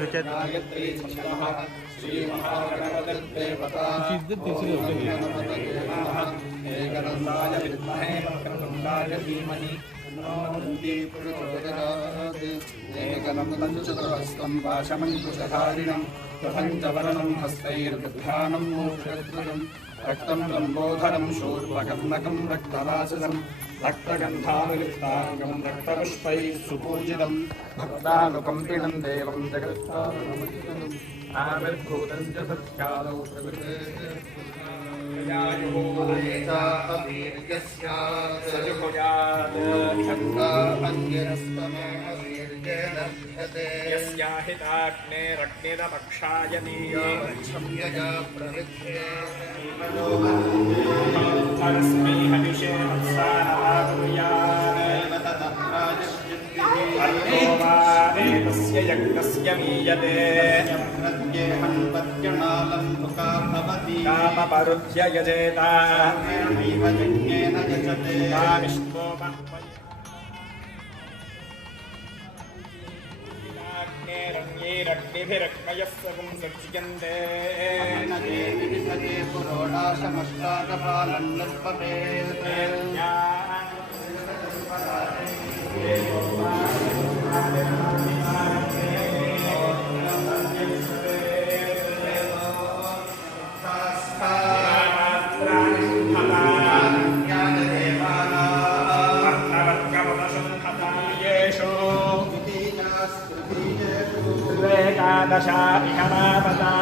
गायत्री छन्दः श्रीमहागणपतिर्देवता एकदन्ताय विद्महे वक्रतुण्डाय धीमहि एकलं पञ्चतुरस्तं पाशमङ्कुशधारिणं प्रपञ्चवरणं हस्तैर्विधानं मोक्षद्वयं रक्तं लम्बोधरं शूर्पकर्णकं रक्तवासनं रक्तगन्धानुलिप्ताङ्गं रक्तपुष्पैः सुपूजितं भक्तानुकम्पिनं देवं जगत्कारणमखिलम् आविर्भूतं च सत्कालौ कामपरुध्य यजेता रग्निभिरग्नयः सर्वं सज्जयन्ते एकादशा इहमापदा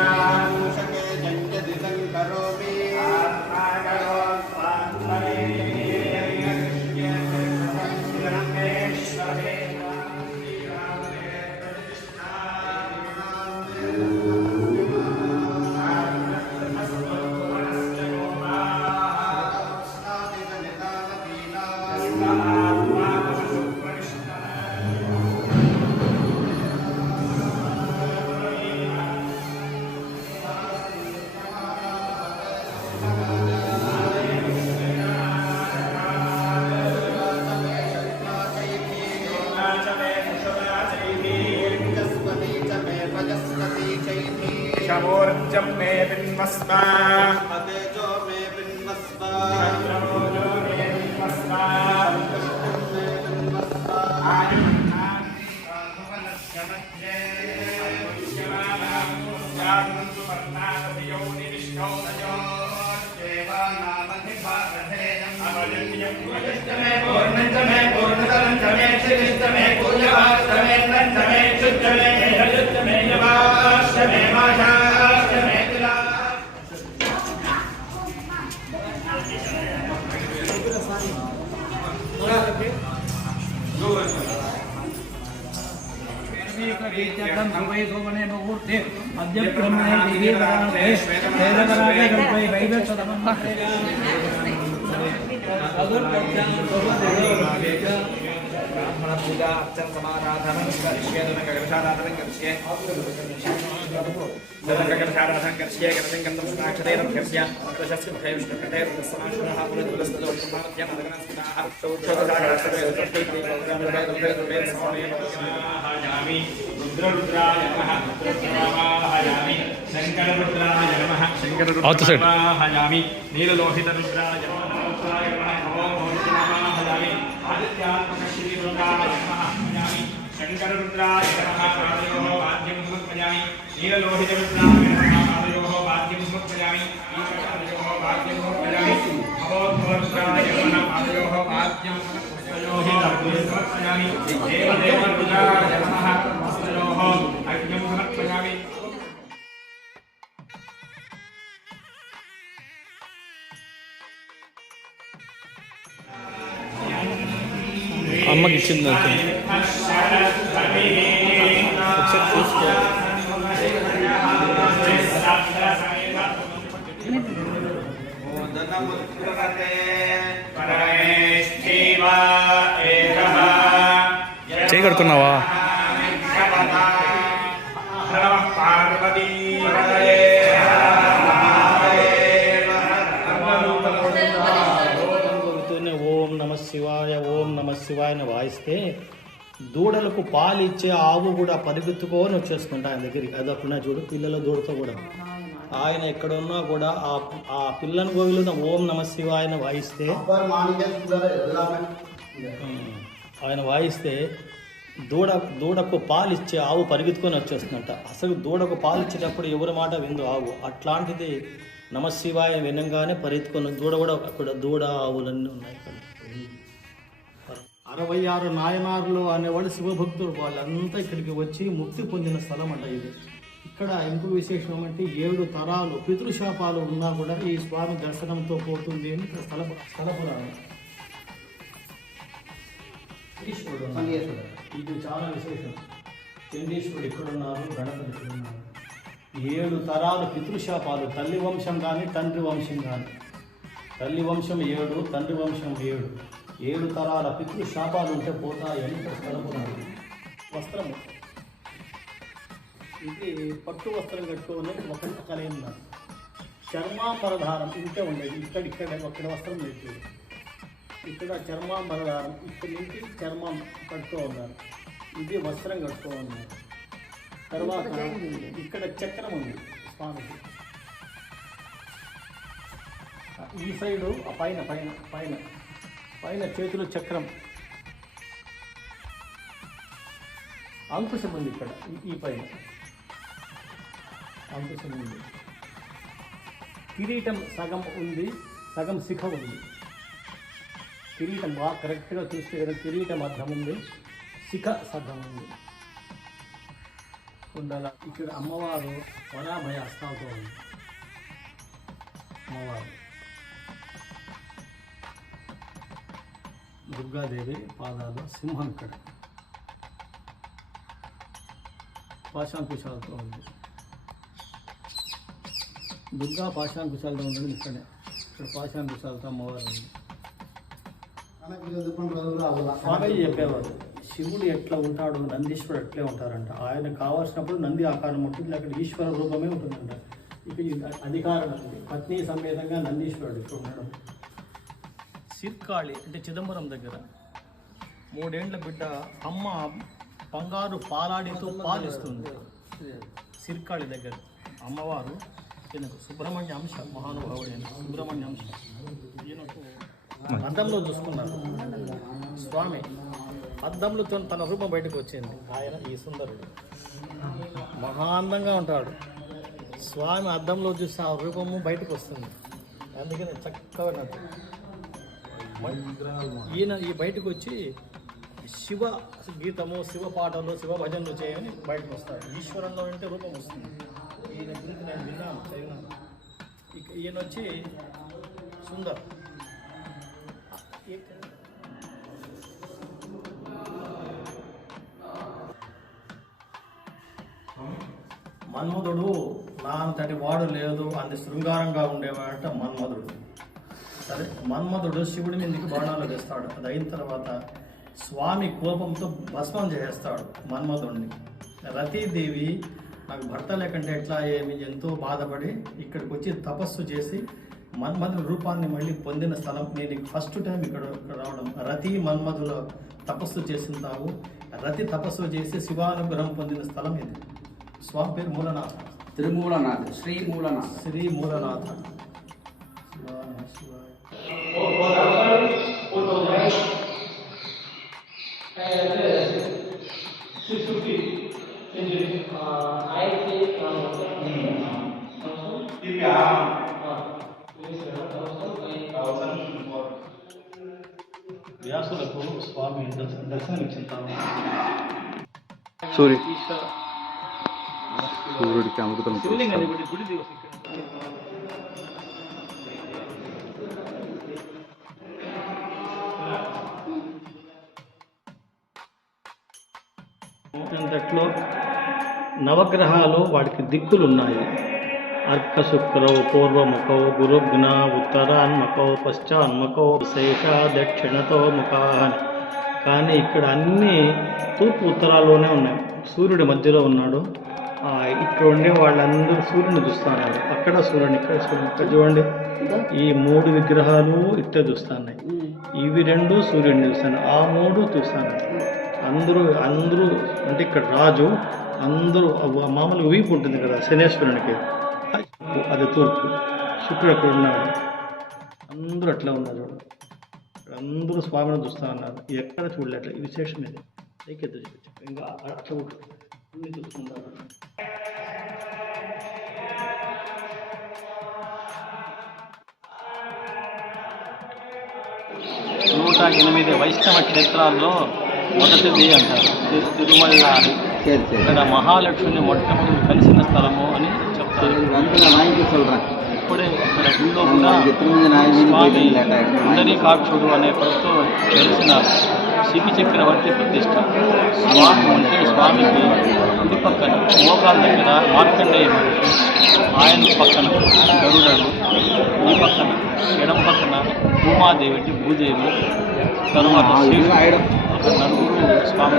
शमोर्जं मे पिन्वस्मा अतेजो मे पिन्वस्मा चन्द्रमोजो मे पिन्वस्मा मुहूर्ते अद्य ब्रह्मणे दिवे वराणे वेदवरागे कल्पे वैवस्वतमन्ते ब्राह्मण पूजा अर्चन समाराधनं करिष्ये दनकगर्षाराधनं करिष्ये दनकगर्षाराधनं करिष्ये गणपतिं गन्धं स्नाक्षतेरं करिष्ये प्रशस्कं विष्णुकटेर समाश्रः पुरतुलस्तदो समानत्यं अदगनस्नाः शोधसागरस्तदो रुद्राय नमः रुद्रवाहयामि शंकररुद्राय नमः शंकररुद्राय नीललोहितरुद्राय नमः रुद्राय नमः ओम रुद्रवाहयामि आदित्यात्मक श्री रुद्राय नमः हयामि शंकररुद्राय नमः पादयोः वाद्यं समर्पयामि नीललोहितरुद्राय नमः पादयोः वाद्यं समर्पयामि ईश्वरयोः वाद्यं समर्पयामि अवोद्धरुद्राय नमः पादयोः वाद्यं समर्पयामि देवदेवरुद्राय नमः अर्घ्यं समर्पयामि అమ్మకి ఇచ్చింది చేయి కడుక్కున్నావా? ఓం నమ శివాయ వాయిస్తే దూడలకు పాలు ఇచ్చే ఆవు కూడా పరిగెత్తుకొని వచ్చేసుకుంటా ఆయన దగ్గరికి. అది అక్కడ చూడు పిల్లల దూడతో కూడా ఆయన ఎక్కడున్నా కూడా ఆ పిల్లని గోవిలో ఓం నమ శివాయన వాయిస్తే ఆయన వాయిస్తే దూడకు పాలు ఇచ్చే ఆవు పరిగెత్తుకొని వచ్చేస్తుందంట. అసలు దూడకు పాలు ఇచ్చేటప్పుడు ఎవరి మాట విందు ఆవు, అట్లాంటిది నమశివాయ వినంగానే పరిగెత్తుకొని దూడ కూడా అక్కడ దూడ ఆవులన్నీ ఉన్నాయి. 66 నాయనార్లు అనేవాళ్ళు శివభక్తులు, వాళ్ళంతా ఇక్కడికి వచ్చి ముక్తి పొందిన స్థలం అంట ఇది. ఇక్కడ ఇంకో విశేషం ఏమంటే 7 తరాలు పితృశాపాలు ఉన్నా కూడా ఈ స్వామి దర్శనంతో పోతుంది అని స్థల పురాణం. ఇది చాలా విశేషం. చండీశ్వరుడు ఇక్కడున్నారు, గణపతి ఇక్కడున్నారు. 7 తరాలు పితృశాపాలు, తల్లి వంశం కానీ తండ్రి వంశం కానీ. తల్లి వంశం 7, తండ్రి వంశం 7 తరాల పితృశాపాలు ఉంటే పోతాయని స్థలపురాణం. వస్త్రము ఇది పట్టు వస్త్రం కట్టుకొని ఒక కలిగి ఉన్నారు. చర్మాంబరధారం ఇంటే ఉండేది, ఇక్కడ ఒక్కడ వస్త్రం పెట్టేది. ఇక్కడ చర్మాంబరధారం ఇక్కడ నుంచి చర్మం కట్టుకో ఉన్నారు. ఇది వస్త్రం కట్టుకో ఉన్నారు. తర్వాత ఇక్కడ చక్రం ఉంది స్వామికి. ఈ సైడు పైన పైన పైన పైన చేతులు చక్రం, అంకుశం ఉంది ఇక్కడ. ఈ పైన అంకుశం ఉంది. కిరీటం సగం ఉంది, సగం శిఖ ఉంది. కిరీటం బాగా కరెక్ట్గా చూస్తే కదా, కిరీటం అర్థం ఉంది, శిఖ సగం ఉంది. ఉండాల. ఇక్కడ అమ్మవారు వరాభయ హస్తాలతో ఉంది. అమ్మవారు దుర్గాదేవి పాదాలు, సింహం ఇక్కడ పాశాంకుశాలతో ఉంది. దుర్గా పాశాంకుశాలతో ఉండడం ఇక్కడే. ఇక్కడ పాశాంకుశాలతో అమ్మవారు ఉంది. స్వామి చెప్పేవారు శివుడు ఎట్లా ఉంటాడు, నందీశ్వరుడు ఎట్లే ఉంటారంట. ఆయన కావాల్సినప్పుడు నంది ఆకారం ఉంటుంది, అక్కడ ఈశ్వర రూపమే ఉంటుందంట. ఇక అధికారం ఉంది, పత్ని సమేతంగా నందీశ్వరుడు ఇక్కడ ఉండడం. సిర్కాళి అంటే చిదంబరం దగ్గర 3 ఏళ్ల బిడ్డ అమ్మ బంగారు పాలాడితో పాలిస్తుంది. సిర్కాళి దగ్గర అమ్మవారు ఈయనకు సుబ్రహ్మణ్య అంశ, మహానుభావుడు అయిన సుబ్రహ్మణ్య అంశ. ఈయనకు అద్దంలో చూసుకున్నారు స్వామి. అద్దంలో తన రూపం బయటకు వచ్చింది. ఆయన ఈ సుందరుడు మహా అందంగా ఉంటాడు. స్వామి అద్దంలో చూస్తే ఆ రూపము బయటకు వస్తుంది. అందుకని చక్కగా నాకు ఈయన ఈ బయటకు వచ్చి శివ గీతము, శివ పాటలు, శివ భజనలు చేయని బయటకు వస్తాడు. ఈశ్వరంలో ఉంటే రూపం వస్తుంది. ఈయన గురించి నేను విన్నాను, చదివినాను. ఈయన వచ్చి సుందర్. మన్మధుడు నా అంతటి వాడు లేదు, అంత శృంగారంగా ఉండేవాడంట మన్మధుడు. సరే, మన్మధుడు శివుడి మీదకి బాణాలు వేస్తాడు. అది అయిన తర్వాత స్వామి కోపంతో భస్మం చేసేస్తాడు మన్మధుడిని. రతీదేవి నాకు భర్త లేకంటే ఎట్లా ఏమి ఎంతో బాధపడి ఇక్కడికి వచ్చి తపస్సు చేసి మన్మధుడి రూపాన్ని మళ్ళీ పొందిన స్థలం. నేను ఫస్ట్ టైం ఇక్కడ రావడం. రతి మన్మధుల తపస్సు చేసింటావు. రతి తపస్సు చేసి శివానుగ్రహం పొందిన స్థలం ఇది. స్వామి పేరు మూలనాథ, త్రిమూలనాథ, శ్రీ మూలనాథ. శ్రీ మూలనాథ. వ్యాసులకు స్వామి దర్శనమిచ్చింటాము. సూర్యుడికి అమృతం. ఇంతట్లో నవగ్రహాలు వాడికి దిక్కులు ఉన్నాయి. అర్క శుక్రౌ పూర్వముఖౌ గురుఘ్న ఉత్తరాన్మకౌ పశ్చాన్మకౌ శేష దక్షిణతో ముఖా అని. కానీ ఇక్కడ అన్నీ తూర్పు ఉత్తరాల్లోనే ఉన్నాయి. సూర్యుడి మధ్యలో ఉన్నాడు. ఇక్కడ ఉండే వాళ్ళందరూ సూర్యుని చూస్తున్నారు. అక్కడ సూర్యుని, ఇక్కడ సూర్యుని. ఇక్కడ చూడండి, ఈ 3 విగ్రహాలు ఇట్టే చూస్తున్నాయి. ఇవి 2 సూర్యుడిని చూస్తాను, ఆ 3 చూస్తాను. అందరూ అంటే ఇక్కడ రాజు అందరూ మామూలుగా వీపు ఉంటుంది కదా శనేశ్వరునికి, అది తూర్పు, శుక్రుడు అక్కడ ఉన్నాడు, అందరూ అట్లా ఉన్నారు. అందరూ స్వామిని చూస్తూ ఉన్నారు, ఎక్కడ చూడలే. అట్లా విశేషం ఇది. ఐక్యత చూపించారు, ఇంకా అట్లా అన్ని చూసుకుంటారు. 108 వైష్ణవ క్షేత్రాల్లో మొదటిది అంటారు తిరుమల అని. ఇక్కడ మహాలక్ష్మిని మొట్టమొదటి కలిసిన స్థలము అని చెప్తారు. ఇప్పుడే ఇక్కడ గుళ్ళో కూడా స్వామి పుండరీకాక్షుడు అనే పేరుతో తెలిసిన శివి చక్రవర్తి ప్రతిష్ట. స్వామి అంటే స్వామికి కుడి పక్కన మోకాల దగ్గర మార్కండేయ మహర్షి, ఆయన పక్కన గరుడడు, ఈ పక్కన ఎడం పక్కన భూమాదేవి భూదేవి, తరువాత ఒక నలుగురు స్వామి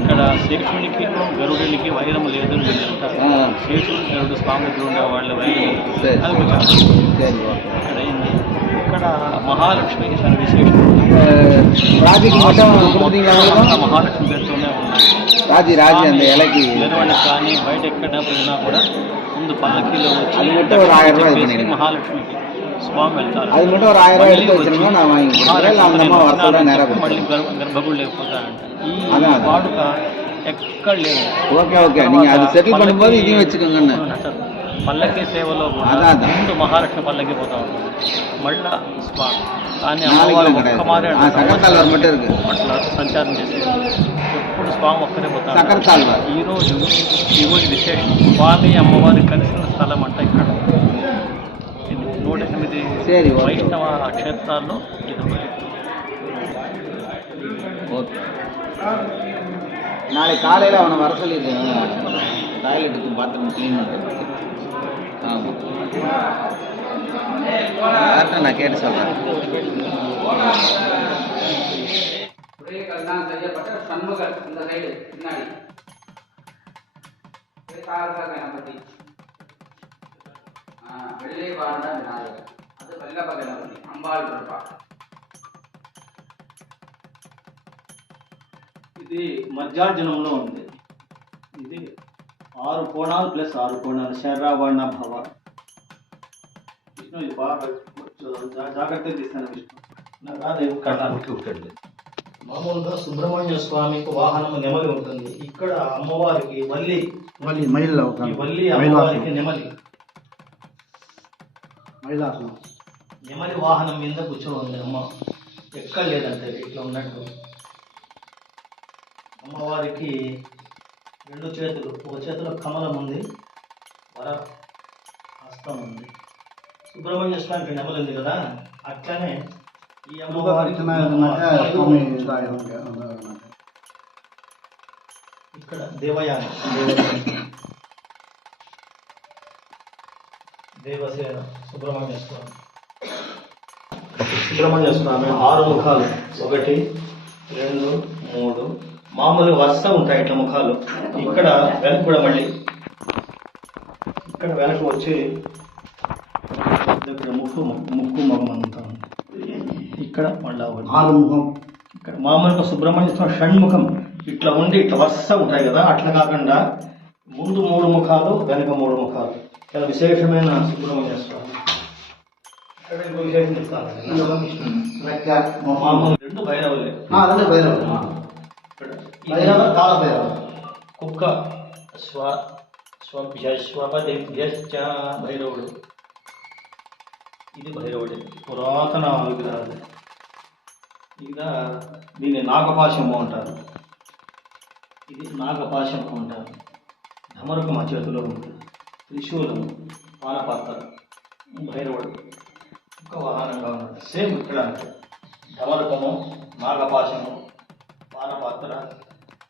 ఇక్కడ శేషునికి గరుడునికి వైరం లేదని వీళ్ళంటారు. శేషుడు గరుడు స్వామి దగ్గర ఉండే వాళ్ళ వైరం అది ఇక్కడ అయింది. ఇక్కడ మహాలక్ష్మికి చాలా విశేషం. మహాలక్ష్మి పేరుతోనే ఉన్నాయి. వేరేవాళ్ళకి కానీ బయట ఎక్కడ పోయినా కూడా ముందు పల్లకీలో వచ్చి మహాలక్ష్మికి స్వామి వెళ్తారు. మళ్ళీ గర్భగుడు లేకపోతారంట. ఈ వాడుక ఎక్కడ లేదు. పల్లకి సేవలో ముందు మహాలక్ష్మి పల్లకి పోతా ఉంటుంది, మళ్ళా స్వామి. కానీ అమ్మవారు ఒక్క మారే అట్లా సంచారం చేసేది. ఎప్పుడు స్వామి ఒక్కరే పోతారు. ఈరోజు విశేషం. స్వామి అమ్మవారి కలిసిన స్థలం అంట ఇక్కడ. 108 వైష్ణవ క్షేత్రాల్లో ఇది நாளை காலையில் அவனை வர சொல்லி டாய்லெட்டுக்கு பாத்ரூம் க்ளீன் பண்ணுறது. ஆமாம், யார்கிட்ட நான் கேட்டு சொல்கிறேன். ஒரே கல்லாம் செய்யப்பட்ட சண்முகர் இந்த சைடு பின்னாடி கணபதி, வெள்ளை வாழ்ந்த விநாயகர், அது வெள்ளப்ப கணபதி, அம்பாள் இருப்பா. ఇది మధ్యార్జునంలో ఉంది. ఇది 6 కోణాలు ప్లస్ 6 కోణాలు శరావణ భవ. విష్ణు ఇది బాగా జాగ్రత్తగా తీస్తాను. విష్ణు మామూలుగా సుబ్రహ్మణ్య స్వామికి వాహనం నెమలి ఉంటుంది. ఇక్కడ అమ్మవారికి వల్లి అమ్మవారికి నెమలి వాహనం మీద కూర్చోంది అమ్మ. ఎక్కడ లేదంటే ఇట్లా ఉన్నట్టు. అమ్మవారికి 2 చేతులు, ఒక చేతిలో కమలం ఉంది, వర హస్తం ఉంది. సుబ్రహ్మణ్య స్వామికి నెమలి ఉంది కదా, అట్లనే ఈ అమ్మవారికి ఇక్కడ దేవసేన సుబ్రహ్మణ్య స్వామి. 6 ముఖాలు, 1 2 3 మామూలు వరుస ఉంటాయి ఇట్లా ముఖాలు. ఇక్కడ వెనక కూడా మళ్ళీ ఇక్కడ వెనక వచ్చి ఇక్కడ ముక్కు మొహం అంతా ఉంది. ఇక్కడ మళ్ళీ 6 ముఖం. ఇక్కడ మామూలుగా సుబ్రహ్మణ్య స్వామి షణ్ముఖం ఇట్లా ఉండి ఇట్లా వరుస ఉంటాయి కదా, అట్లా కాకుండా ముందు 3 ముఖాలు, వెనక 3 ముఖాలు. చాలా విశేషమైన సుబ్రహ్మణ్య స్వామి. ఇక్కడ ఇంకో విశేషం చెప్తాను. మామూలు 2 భైరవులే. కుక్క స్వభ్యశ్వపదేభ్యశ్చ భైరవుడు. ఇది భైరవుడే, పురాతన విగ్రహాలు. ఇక దీన్ని నాగపాశము అంటారు. ఇది నాగపాశం అంటారు. ధమరుకం మా చేతిలో ఉంటుంది. త్రిశూలము, పానపాత్ర, భైరవుడు కుక్క వాహనంగా ఉన్నాడు. సేమ్ ఇక్కడ ధమరుకము, నాగపాశము, పానపాత్ర,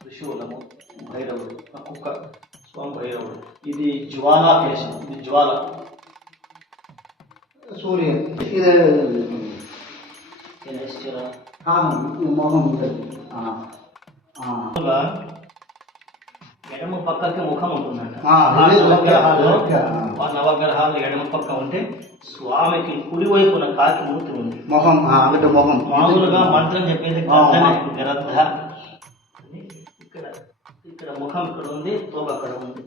త్రిశూలము, భైరవుడు, ఆ కుక్క స్వామి భైరవుడు. ఇది జ్వాలా కేశం, ఇది జ్వాల సూర్య. ఎడమ పక్కకి ముఖం ఉంటుందంట. ఆ, అదే నవగ్రహాల్లో ఓకే. ఆ నవగ్రహాలు ఎడమ పక్క ఉంటే స్వామికి కుడివైపున కాకి మూర్తి ఉంది. మొహం అక్కడ మొహం మామూలుగా మంత్రం చెప్పేది గద్దనే, గ్రద్ద. ఇక్కడ ఇక్కడ ముఖం ఇక్కడ ఉంది, తోక అక్కడ ఉంది.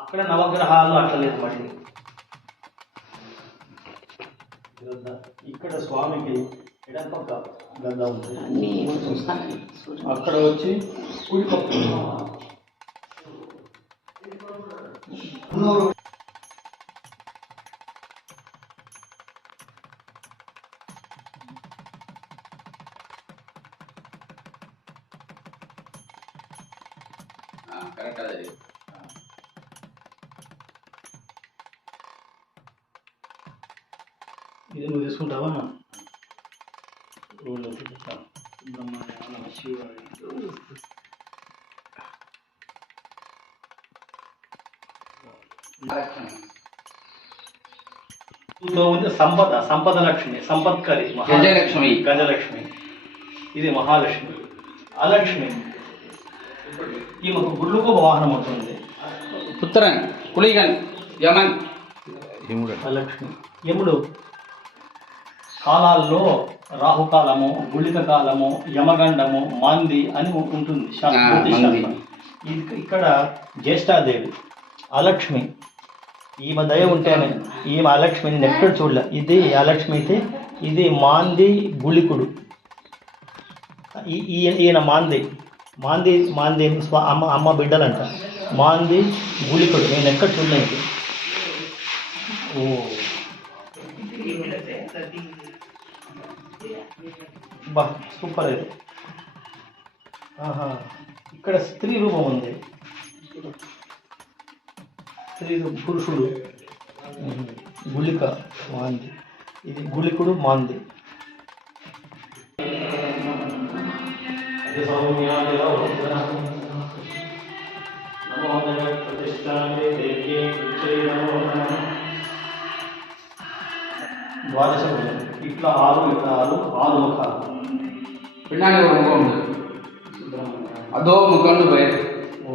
అక్కడ నవగ్రహాలు అట్లా లేదు మళ్ళీ. గ్రద్ద. ఇక్కడ స్వామికి ఎడమ పక్క గద్ద ఉంది. అక్కడ వచ్చి కుడి పక్క కరెక్ట్ అది. ఇది నువ్వు తీసుకుంటావా? రోజు బ్రహ్మాండ నమ శివాయ. ఉంది సంపద లక్ష్మి, సంపత్కరి గజలక్ష్మి. గజలక్ష్మి. ఇది మహాలక్ష్మి. అలక్ష్మి ఈమెకు గుళ్ళకు వాహనం అవుతుంది. పుత్రన్ కుళిగన్ యమన్ అలక్ష్మి. యముడు కాలాల్లో రాహుకాలము, గుళిక కాలము, యమగండము, మాంది అని ఉంటుంది శాస్త్రం. ఇక్కడ జ్యేష్ఠాదేవి అలక్ష్మి. ఈమె దయ ఉంటేనే ఈమె అలక్ష్మిని ఎక్కడ చూడలే. ఇది అలక్ష్మి అయితే ఇది మాంది గుళికుడు. ఈయన మాంది అమ్మ బిడ్డలంట. మాంది గుళికుడు నేను ఎక్కడ చూడలేదు. ఓ బా సూపర్ అయితే. ఆహా, ఇక్కడ స్త్రీ రూపం ఉంది. స్త్రీ పురుషుడు గుళిక మాంది. ఇది గుళికుడు మాంది. ద్వాదశ ఇట్లా ఆరు ముఖాలు. பின்னாடி ஒரு முகம் உண்டு. அதோ முகம்னு பேர். ఓ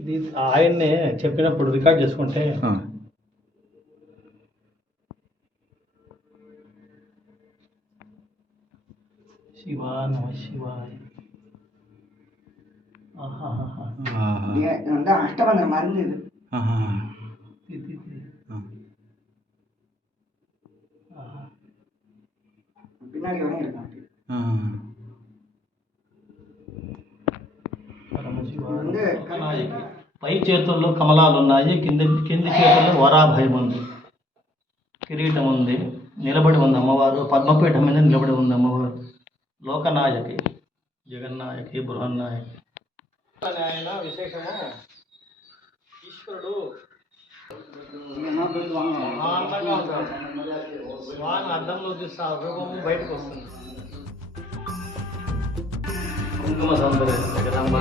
ఇది ఆయన్నే చెప్పినప్పుడు రికార్డ్ చేసుకుంటే శివ నమ శివాయ. வந்து அஷ்டபந்த மருந்து இது பின்னாடி வரையும் இருக்கான். வந்து పై చేతుల్లో కమలాలు ఉన్నాయి, కింది చేతుల్లో వరాభయం ఉంది, కిరీటం ఉంది, నిలబడి ఉంది అమ్మవారు, పద్మపీఠం మీద నిలబడి ఉంది అమ్మవారు. లోకనాయకి, జగన్నాయకి, బృహన్నాయకి. ఆయన విశేషము ఈశ్వరుడు అందంగా ఉంటాడు. స్వామి అద్దంలో చూస్తే ఆ రూపము బయటకు వస్తుంది. కుంకుమ సౌందర్యం జగదంబ.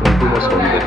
కుంకుమ సౌందర్యం.